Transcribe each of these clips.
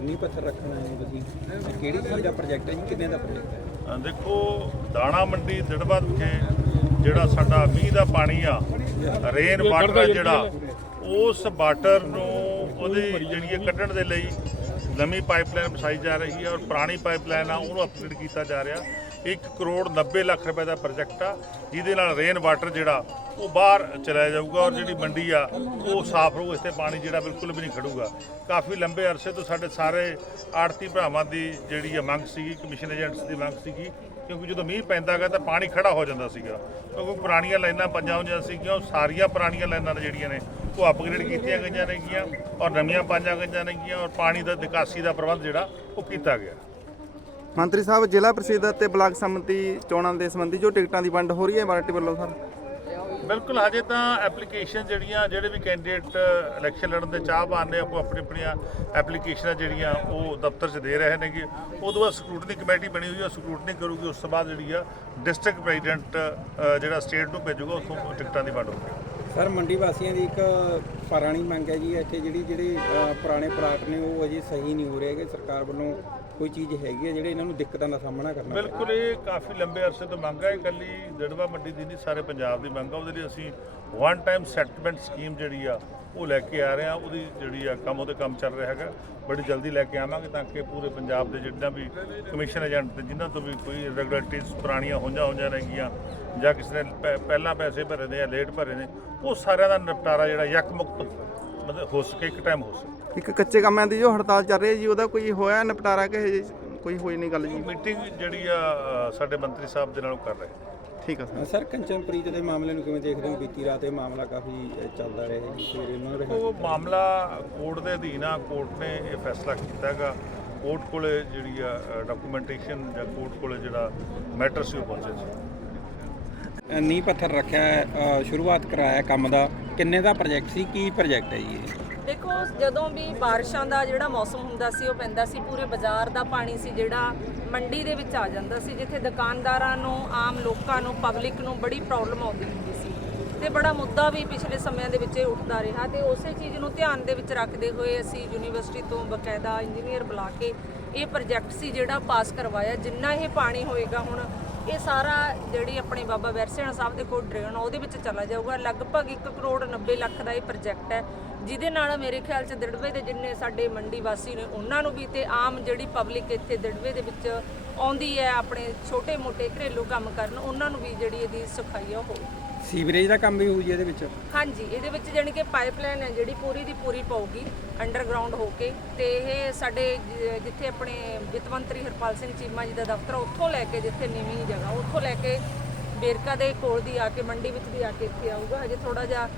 ਨੀ ਪੱਥਰ ਰੱਖਣਾ ਹੈ ਤੁਸੀਂ ਇਹ ਕਿਹੜੀ ਚੀਜ਼ ਦਾ ਪ੍ਰੋਜੈਕਟ ਹੈ ਜੀ ਕਿੰਨੇ ਦਾ ਪ੍ਰੋਜੈਕਟ ਹੈ ਅਹ ਦੇਖੋ ਦਾਣਾ ਮੰਡੀ ਦਿੜਬਾ ਵਿਖੇ ਜਿਹੜਾ ਸਾਡਾ ਮੀਂਹ ਦਾ ਪਾਣੀ ਆ ਰੇਨ ਵਾਟਰ ਜਿਹੜਾ ਉਸ ਵਾਟਰ ਨੂੰ ਉਹਦੀ ਜਿਹੜੀ ਕੱਢਣ ਦੇ ਲਈ ਨਵੀਂ ਪਾਈਪਲਾਈਨ ਵਿਛਾਈ ਜਾ ਰਹੀ ਹੈ ਔਰ ਪੁਰਾਣੀ ਪਾਈਪਲਾਈਨ ਆ ਉਹਨੂੰ ਅਪਗ੍ਰੇਡ ਕੀਤਾ ਜਾ ਰਿਹਾ। 1 ਕਰੋੜ 90 ਲੱਖ ਰੁਪਏ ਦਾ ਪ੍ਰੋਜੈਕਟ ਆ। ਜਿਹਦੇ ਨਾਲ ਰੇਨ ਵਾਟਰ ਜਿਹੜਾ, ਉਹ ਬਾਹਰ ਚਲਾਇਆ ਜਾਊਗਾ ਔਰ ਜਿਹੜੀ ਮੰਡੀ ਆ, ਉਹ ਸਾਫ਼ ਰਹੂ, ਇਸ ਤੇ ਪਾਣੀ ਜਿਹੜਾ ਬਿਲਕੁਲ ਵੀ ਨਹੀਂ ਖੜੂਗਾ। ਕਾਫੀ ਲੰਬੇ ਅਰਸੇ ਤੋਂ ਸਾਡੇ ਸਾਰੇ ਆੜਤੀ ਭਰਾਵਾਂ ਦੀ ਜਿਹੜੀ ਆ ਮੰਗ ਸੀਗੀ ਕਮਿਸ਼ਨ ਏਜੰਟਸ ਦੀ ਮੰਗ ਸੀਗੀ, ਕਿਉਂਕਿ ਜਦੋਂ ਮੀਂਹ ਪੈਂਦਾ ਗਾ ਤਾਂ ਪਾਣੀ ਖੜਾ ਹੋ ਜਾਂਦਾ ਸੀਗਾ। ਕਿਉਂਕਿ ਪੁਰਾਣੀਆਂ ਲਾਈਨਾਂ ਪੰਜਾਂ ਹੋਈਆਂ ਸੀਗੀਆਂ, ਉਹ ਸਾਰੀਆਂ ਪੁਰਾਣੀਆਂ ਲਾਈਨਾਂ ਨੇ ਜਿਹੜੀਆਂ ਨੇ, ਉਹ ਅਪਗ੍ਰੇਡ ਕੀਤੀਆਂ ਗਈਆਂ ਨੇਗੀਆਂ ਔਰ ਨਵੀਆਂ ਪਾਈਆਂ ਗਈਆਂ ਨੇਗੀਆਂ ਔਰ ਪਾਣੀ ਦਾ ਨਿਕਾਸੀ ਦਾ ਪ੍ਰਬੰਧ ਜਿਹੜਾ, ਉਹ ਕੀਤਾ ਗਿਆ। ਮੰਤਰੀ ਸਾਹਿਬ ਜ਼ਿਲ੍ਹਾ ਪ੍ਰਸਿੱਧ ਅਤੇ ਬਲਾਕ ਸੰਮਤੀ ਚੋਣਾਂ ਦੇ ਸੰਬੰਧੀ ਜੋ ਟਿਕਟਾਂ ਦੀ ਵੰਡ ਹੋ ਰਹੀ ਹੈ ਪਾਰਟੀ ਵੱਲੋਂ ਸਰ। ਬਿਲਕੁਲ ਹਜੇ ਤਾਂ ਐਪਲੀਕੇਸ਼ਨ ਜਿਹੜੀਆਂ ਜਿਹੜੇ ਵੀ ਕੈਂਡੀਡੇਟ ਇਲੈਕਸ਼ਨ ਲੜਨ ਦੇ ਚਾਹਵਾਨ ਨੇ ਉਹ ਆਪਣੀ ਆਪਣੀਆਂ ਐਪਲੀਕੇਸ਼ਨਾਂ ਜਿਹੜੀਆਂ ਉਹ ਦਫ਼ਤਰ 'ਚ ਦੇ ਰਹੇ ਨੇਗੇ। ਉਦੋਂ ਬਾਅਦ ਸਕਰੂਟਨੀ ਕਮੇਟੀ ਬਣੀ ਹੋਈ ਹੈ ਸਕਰੂਟਨੀ ਕਰੂਗੀ ਉਸ ਤੋਂ ਬਾਅਦ ਜਿਹੜੀ ਆ ਡਿਸਟ੍ਰਿਕਟ ਪ੍ਰੈਜ਼ੀਡੈਂਟ ਜਿਹੜਾ ਸਟੇਟ ਨੂੰ ਭੇਜੂਗਾ ਉਸੋਂ ਟਿਕਟਾਂ ਦੀ ਵੰਡ ਹੋਊਗੀ। ਸਰ ਮੰਡੀ ਵਾਸੀਆਂ ਦੀ ਇੱਕ ਪੁਰਾਣੀ ਮੰਗ ਹੈ ਜੀ ਇੱਥੇ ਜਿਹੜੀ ਜਿਹੜੇ ਪੁਰਾਣੇ ਪਲਾਟ ਨੇ ਉਹ ਅਜੇ ਸਹੀ ਨਹੀਂ ਹੋ ਰਹੇ ਹੈਗੇ ਸਰਕਾਰ ਵੱਲੋਂ ਕੋਈ ਚੀਜ਼ ਹੈਗੀ ਹੈ ਜਿਹੜੇ ਇਹਨਾਂ ਨੂੰ ਦਿੱਕਤਾਂ ਦਾ ਸਾਹਮਣਾ ਕਰਨਾ ਪੈ ਰਿਹਾ। ਬਿਲਕੁਲ, ਇਹ ਕਾਫੀ ਲੰਬੇ ਅਰਸੇ ਤੋਂ ਮੰਗ ਹੈ ਇਕੱਲੀ ਦੜਵਾ ਮੰਡੀ ਦੀ ਨਹੀਂ, ਸਾਰੇ ਪੰਜਾਬ ਦੀ ਮੰਗ ਆ। ਉਹਦੇ ਲਈ ਅਸੀਂ ਵਨ ਟਾਈਮ ਸੈਟਲਮੈਂਟ ਸਕੀਮ ਜਿਹੜੀ ਆ, ਉਹ ਲੈ ਕੇ ਆ ਰਹੇ ਆ। ਉਹਦੀ ਜਿਹੜੀ ਆ ਕੰਮ, ਉਹਦੇ ਕੰਮ ਚੱਲ ਰਿਹਾ ਹੈਗਾ। ਬੜੀ ਜਲਦੀ ਲੈ ਕੇ ਆਵਾਂਗੇ ਤਾਂ ਕਿ ਪੂਰੇ ਪੰਜਾਬ ਦੇ ਜਿੰਨਾ ਵੀ ਕਮਿਸ਼ਨ ਏਜੰਟ ਤੇ ਜਿਨ੍ਹਾਂ ਤੋਂ ਵੀ ਕੋਈ ਰੈਗੂਲੇਟਰੀਜ਼ ਪੁਰਾਣੀਆਂ ਹੋਈਆਂ ਹੋਈਆਂ ਨੇਗੀਆਂ ਜਾਂ ਕਿਸੇ ਨੇ ਪੈ- ਪਹਿਲਾਂ ਪੈਸੇ ਭਰੇ ਨੇ ਜਾਂ ਲੇਟ ਭਰੇ ਨੇ, ਉਹ ਸਾਰਿਆਂ ਦਾ ਨਿਪਟਾਰਾ ਜਿਹੜਾ ਯਕ ਮੁਕਤ ਮਤਲਬ ਹੋ ਸਕੇ ਇੱਕ ਟਾਈਮ ਹੋ ਸਕੇ। ਇੱਕ ਕੱਚੇ ਕੰਮਾਂ ਦੀ ਜੋ ਹੜਤਾਲ ਚੱਲ ਰਹੀ ਹੈ ਜੀ ਉਹਦਾ ਕੋਈ ਹੋਇਆ ਨਿਪਟਾਰਾ ਕਿ ਹਜੇ ਕੋਈ ਹੋਈ ਨਹੀਂ ਗੱਲ ਜੀ? ਮੀਟਿੰਗ ਜਿਹੜੀ ਆ ਅ, ਸਾਡੇ ਮੰਤਰੀ ਸਾਹਿਬ ਦੇ ਨਾਲ ਕਰ ਰਹੇ ਠੀਕ ਆ ਸਰ। ਕੰਚਨਪ੍ਰੀਤ ਦੇ ਮਾਮਲੇ ਨੂੰ ਕਿਵੇਂ ਦੇਖਦੇ ਹੋ? ਬੀਤੀ ਰਾਤ ਇਹ ਮਾਮਲਾ ਕਾਫੀ ਅ, ਚੱਲਦਾ ਰਿਹਾ ਜੀ ਸਵੇਰੇ ਉਹਨਾਂ ਨੂੰ ਰਿਹਾ ਉਹ ਮਾਮਲਾ ਕੋਰਟ ਦੇ ਅਧੀਨ ਆ ਕੋਰਟ ਨੇ ਇਹ ਫੈਸਲਾ ਕੀਤਾ ਹੈਗਾ। ਕੋਰਟ ਕੋਲੇ ਜਿਹੜੀ ਆ ਡਾਕੂਮੈਂਟੇਸ਼ਨ ਜਾਂ ਕੋਰਟ ਕੋਲੇ ਜਿਹੜਾ ਮੈਟਰ ਸੀ ਉਹ ਪਹੁੰਚੇ ਸੀ। ਨੀ ਪੱਥਰ ਰੱਖਿਆ ਹੈ, ਅ, ਸ਼ੁਰੂਆਤ ਕਰਾਇਆ ਕੰਮ ਦਾ। ਕਿੰਨੇ ਦਾ ਪ੍ਰੋਜੈਕਟ ਸੀ? ਕੀ ਪ੍ਰੋਜੈਕਟ ਹੈ ਜੀ ਇਹ? ਦੇਖੋ, ਜਦੋਂ ਵੀ ਬਾਰਿਸ਼ਾਂ ਦਾ ਜਿਹੜਾ ਮੌਸਮ ਹੁੰਦਾ ਸੀ, ਉਹ ਪੈਂਦਾ ਸੀ। ਪੂਰੇ ਬਾਜ਼ਾਰ ਦਾ ਪਾਣੀ ਸੀ ਜਿਹੜਾ ਮੰਡੀ ਦੇ ਵਿੱਚ ਆ ਜਾਂਦਾ ਸੀ, ਜਿੱਥੇ ਦੁਕਾਨਦਾਰਾਂ ਨੂੰ, ਆਮ ਲੋਕਾਂ ਨੂੰ ਪਬਲਿਕ ਨੂੰ ਬੜੀ ਪ੍ਰੋਬਲਮ ਆਉਂਦੀ ਹੁੰਦੀ ਸੀ। ਤੇ ਬੜਾ ਮੁੱਦਾ ਵੀ ਪਿਛਲੇ ਸਮਿਆਂ ਦੇ ਵਿੱਚ ਇਹ ਉੱਠਦਾ ਰਿਹਾ ਤੇ ਉਸੇ ਚੀਜ਼ ਨੂੰ ਧਿਆਨ ਦੇ ਵਿੱਚ ਰੱਖਦੇ ਹੋਏ ਅਸੀਂ ਯੂਨੀਵਰਸਿਟੀ ਤੋਂ ਬਕਾਇਦਾ ਇੰਜੀਨੀਅਰ ਬੁਲਾ ਕੇ ਇਹ ਪ੍ਰੋਜੈਕਟ ਸੀ ਜਿਹੜਾ ਪਾਸ ਕਰਵਾਇਆ। ਜਿੰਨਾ ਇਹ ਪਾਣੀ ਹੋਏਗਾ ਹੁਣ ਇਹ ਸਾਰਾ ਜਿਹੜੀ ਆਪਣੇ ਬਾਬਾ ਵੈਰਸੇਣਾ ਸਾਹਿਬ ਦੇ ਕੋਲ ਡਰੇਨ ਆ, ਉਹਦੇ ਵਿੱਚ ਚਲਾ ਜਾਊਗਾ। ਲਗਭਗ 1 ਕਰੋੜ 90 ਲੱਖ ਦਾ ਇਹ ਪ੍ਰੋਜੈਕਟ ਹੈ ਜਿਹਦੇ ਨਾਲ ਮੇਰੇ ਖਿਆਲ ਚ ਦਿੜਵੇ ਦੇ ਜਿੰਨੇ ਸਾਡੇ ਮੰਡੀ ਵਾਸੀ ਨੇ ਉਹਨਾਂ ਨੂੰ ਵੀ ਤੇ ਆਮ ਜਿਹੜੀ ਪਬਲਿਕ ਇੱਥੇ ਦਿੜਵੇ ਦੇ ਵਿੱਚ ਆਉਂਦੀ ਹੈ ਆਪਣੇ ਛੋਟੇ-ਮੋਟੇ ਘਰੇਲੂ ਕੰਮ ਕਰਨ ਉਹਨਾਂ ਨੂੰ ਵੀ ਜਿਹੜੀ ਇਹਦੀ ਸਫ਼ਾਈ ਆ ਉਹ ਹੋਊਗੀ। ਸੀਵਰੇਜ ਦਾ ਕੰਮ ਵੀ ਹੋਊ ਜੀ ਇਹਦੇ ਵਿੱਚ? ਹਾਂਜੀ ਇਹਦੇ ਵਿੱਚ ਜਾਣੀ ਕਿ ਪਾਈਪਲਾਈਨ ਹੈ ਜਿਹੜੀ ਪੂਰੀ ਦੀ ਪੂਰੀ ਪਾਉਗੀ ਅੰਡਰਗਰਾਉਂਡ ਹੋ ਕੇ ਤੇ ਇਹ ਸਾਡੇ ਜ- ਜਿੱਥੇ ਆਪਣੇ ਵਿੱਤ ਮੰਤਰੀ ਹਰਪਾਲ ਸਿੰਘ ਚੀਮਾ ਜੀ ਦਾ ਦਫ਼ਤਰ ਆ, ਉੱਥੋਂ ਲੈ ਕੇ ਜਿੱਥੇ ਨੀਵੀਂ ਜਗ੍ਹਾ ਉੱਥੋਂ ਲੈ ਕੇ ਬੇਰਕਾ ਦੇ ਕੋਲ ਦੀ ਆ ਕੇ ਮੰਡੀ ਵਿੱਚ ਵੀ ਆ ਕੇ ਇੱਥੇ ਆਊਗਾ ਹਜੇ ਥੋੜਾ ਜਿਹਾ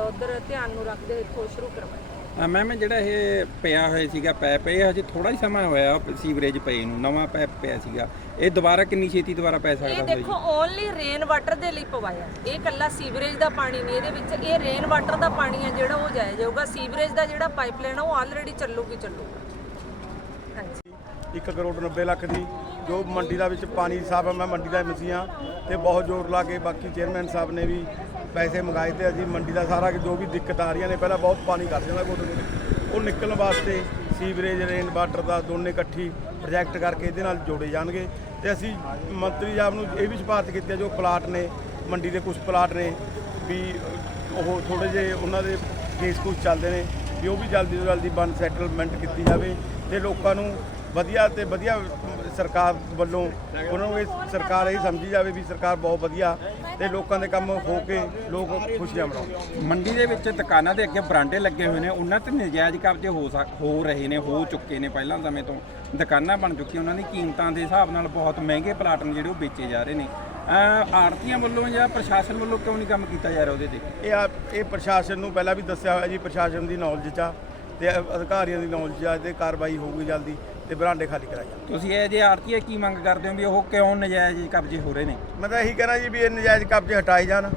ਉੱਧਰ ਧਿਆਨ ਨੂੰ ਰੱਖਦੇ ਹੋਏ ਇੱਥੋਂ ਸ਼ੁਰੂ ਕਰਵਾਇਆ। ਮੈਮ ਜਿਹੜਾ ਇਹ ਪਿਆ ਹੋਇਆ ਸੀਗਾ ਪੈਪ ਇਹ ਹਜੇ ਥੋੜਾ ਹੀ ਸਮਾਂ ਹੋਇਆ ਸੀਵਰੇਜ ਪਏ ਨੂੰ ਨਵਾਂ ਪੈਪ ਪਿਆ ਸੀਗਾ। ਇਹ ਦੁਬਾਰਾ ਕਿੰਨੀ ਛੇਤੀ ਦੁਬਾਰਾ ਪੈ ਸਕਦਾ ਇਹ ਦੇਖੋ ਓਨਲੀ ਰੇਨ ਵਾਟਰ ਦੇ ਲਈ ਪਵਾਇਆ। ਇਹ ਕੱਲਾ ਸੀਵਰੇਜ ਦਾ ਪਾਣੀ ਨਹੀਂ ਇਹਦੇ ਵਿੱਚ ਇਹ ਰੇਨ ਵਾਟਰ ਦਾ ਪਾਣੀ ਹੈ ਜਿਹੜਾ ਉਹ ਜਾਇਆ ਜਾਊਗਾ। ਸੀਵਰੇਜ ਦਾ ਜਿਹੜਾ ਪਾਈਪਲਾਈਨ ਉਹ ਆਲਰੇਡੀ ਚੱਲੂਗੀ ਚੱਲੂਗਾ। ਹਾਂਜੀ। 1 ਕਰੋੜ 90 ਲੱਖ ਦੀ ਜੋ ਮੰਡੀ ਦਾ ਵਿੱਚ ਪਾਣੀ ਸਾਹਿਬ ਮੈਂ ਮੰਡੀ ਦਾ ਐਮਸੀ ਹਾਂ ਤੇ ਬਹੁਤ ਜ਼ੋਰ ਲਾ ਕੇ ਬਾਕੀ ਚੇਅਰਮੈਨ ਸਾਹਿਬ ਨੇ ਵੀ ਪੈਸੇ ਮੰਗਾਏ ਤੇ ਅਸੀਂ ਮੰਡੀ ਦਾ ਸਾਰਾ ਜੋ ਵੀ ਦਿੱਕਤ ਆ ਰਹੀਆਂ ਨੇ, ਪਹਿਲਾਂ ਬਹੁਤ ਪਾਣੀ ਕਰ ਜਾਂਦਾ ਗੋਡੇ ਉਹ ਨਿਕਲਣ ਵਾਸਤੇ ਸੀਵਰੇਜ, ਰੇਨ ਵਾਟਰ ਦਾ ਦੋਨੇ ਇਕੱਠੀ ਪ੍ਰੋਜੈਕਟ ਕਰਕੇ ਇਹਦੇ ਨਾਲ ਜੋੜੇ ਜਾਣਗੇ। ਤੇ ਅਸੀਂ ਮੰਤਰੀ ਸਾਹਿਬ ਨੂੰ ਇਹ ਵੀ ਸਿਫਾਰਸ਼ ਕੀਤੀ ਹੈ, ਜੋ ਪਲਾਟ ਨੇ, ਮੰਡੀ ਦੇ ਕੁਝ ਪਲਾਟ ਨੇ, ਵੀ ਉਹ ਥੋੜੇ ਜਿਹੇ ਉਹਨਾਂ ਦੇ ਕੇਸ ਕੁਝ ਚੱਲਦੇ ਨੇ, ਵੀ ਉਹ ਵੀ ਜਲਦੀ ਤੋਂ ਜਲਦੀ ਬਨ ਸੈਟਲਮੈਂਟ ਕੀਤੀ ਜਾਵੇ ਤੇ ਲੋਕਾਂ ਨੂੰ ਵਧੀਆ ਤੇ ਵਧੀਆ ਸਰਕਾਰ ਵੱਲੋਂ ਉਹਨਾਂ ਨੂੰ ਇਹ ਸਰਕਾਰ ਇਹ ਸਮਝੀ ਜਾਵੇ ਵੀ ਸਰਕਾਰ ਬਹੁਤ ਵਧੀਆ ਤੇ ਲੋਕਾਂ ਦੇ ਕੰਮ ਹੋ ਕੇ ਲੋਕ ਖੁਸ਼ੀਆਂ ਮਨਾਉਣ ਮੰਡੀ ਦੇ ਵਿੱਚ ਦੁਕਾਨਾਂ ਦੇ ਅੱਗੇ ਬਰਾਂਡੇ ਲੱਗੇ ਹੋਏ ਨੇ ਉਹਨਾਂ ਤੇ ਨਜਾਇਜ਼ ਕਬਜ਼ੇ ਹੋ ਹੋ ਰਹੇ ਨੇ ਹੋ ਚੁੱਕੇ ਨੇ ਪਹਿਲਾਂ ਸਮੇਂ ਤੋਂ। ਦੁਕਾਨਾਂ ਬਣ ਚੁੱਕੀਆਂ ਉਹਨਾਂ ਦੀ ਕੀਮਤਾਂ ਦੇ ਹਿਸਾਬ ਨਾਲ ਬਹੁਤ ਮਹਿੰਗੇ ਪਲਾਟ ਨੇ ਜਿਹੜੇ ਉਹ ਵੇਚੇ ਜਾ ਰਹੇ ਨੇ। ਅਹ ਆੜਤੀਆਂ ਵੱਲੋਂ ਜਾਂ ਪ੍ਰਸ਼ਾਸਨ ਵੱਲੋਂ ਕਿਉਂ ਨਹੀਂ ਕੰਮ ਕੀਤਾ ਜਾ ਰਿਹਾ ਉਹਦੇ ਤੇ? ਇਹ ਆ ਇਹ ਪ੍ਰਸ਼ਾਸਨ ਨੂੰ ਪਹਿਲਾਂ ਵੀ ਦੱਸਿਆ ਹੋਇਆ ਜੀ ਪ੍ਰਸ਼ਾਸਨ ਦੀ ਨੌਲੇਜ 'ਚ ਆ ਤੇ ਅਧਿਕਾਰੀਆਂ ਦੀ ਨੌਲੇਜ ਆ ਤੇ ਕਾਰਵਾਈ ਹੋਊਗੀ ਜਲਦੀ। ਤੇ ਬਰਾਂਡੇ ਖਾਲੀ ਕਰਾਏ ਜਾਣ। ਤੁਸੀਂ ਇਹ ਜੇ ਆਰਤੀਆ ਕੀ ਮੰਗ ਕਰਦੇ ਹੋ ਵੀ ਉਹ ਕਿਉਂ ਨਜਾਇਜ਼ ਕਬਜ਼ੇ ਹੋ ਰਹੇ ਨੇ? ਮੈਂ ਤਾਂ ਇਹੀ ਕਹਿਣਾ ਜੀ ਵੀ ਇਹ ਨਜਾਇਜ਼ ਕਬਜ਼ੇ ਹਟਾਏ ਜਾਣ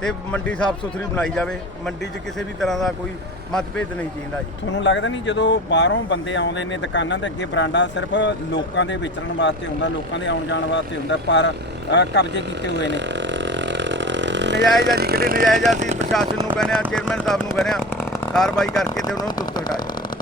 ਤੇ ਮੰਡੀ ਸਾਫ਼ ਸੁਥਰੀ ਬਣਾਈ ਜਾਵੇ। ਮੰਡੀ 'ਚ ਕਿਸੇ ਵੀ ਤਰ੍ਹਾਂ ਦਾ ਕੋਈ ਮਤਭੇਦ ਨਹੀਂ ਚਾਹੀਦਾ ਜੀ। ਤੁਹਾਨੂੰ ਲੱਗਦਾ ਨਹੀਂ ਜਦੋਂ ਬਾਹਰੋਂ ਬੰਦੇ ਆਉਂਦੇ ਨੇ ਦੁਕਾਨਾਂ ਦੇ ਅੱਗੇ ਬਰਾਂਡਾ ਸਿਰਫ ਲੋਕਾਂ ਦੇ ਵਿਚਰਨ ਵਾਸਤੇ ਹੁੰਦਾ ਲੋਕਾਂ ਦੇ ਆਉਣ ਜਾਣ ਵਾਸਤੇ ਹੁੰਦਾ ਪਰ ਅ, ਕਬਜ਼ੇ ਕੀਤੇ ਹੋਏ ਨੇ? ਨਜਾਇਜ਼ ਆ ਜੀ ਕਿਹੜੇ ਨਜਾਇਜ਼ ਆ? ਅਸੀਂ ਪ੍ਰਸ਼ਾਸਨ ਨੂੰ ਕਹਿੰਦੇ ਆ ਚੇਅਰਮੈਨ ਸਾਹਿਬ ਨੂੰ ਕਹਿੰਦੇ ਆ ਕਾਰਵਾਈ ਕਰਕੇ ਤੇ ਉਹਨਾਂ ਨੂੰ ਤੁਰਤ ਹਟਾਇਆ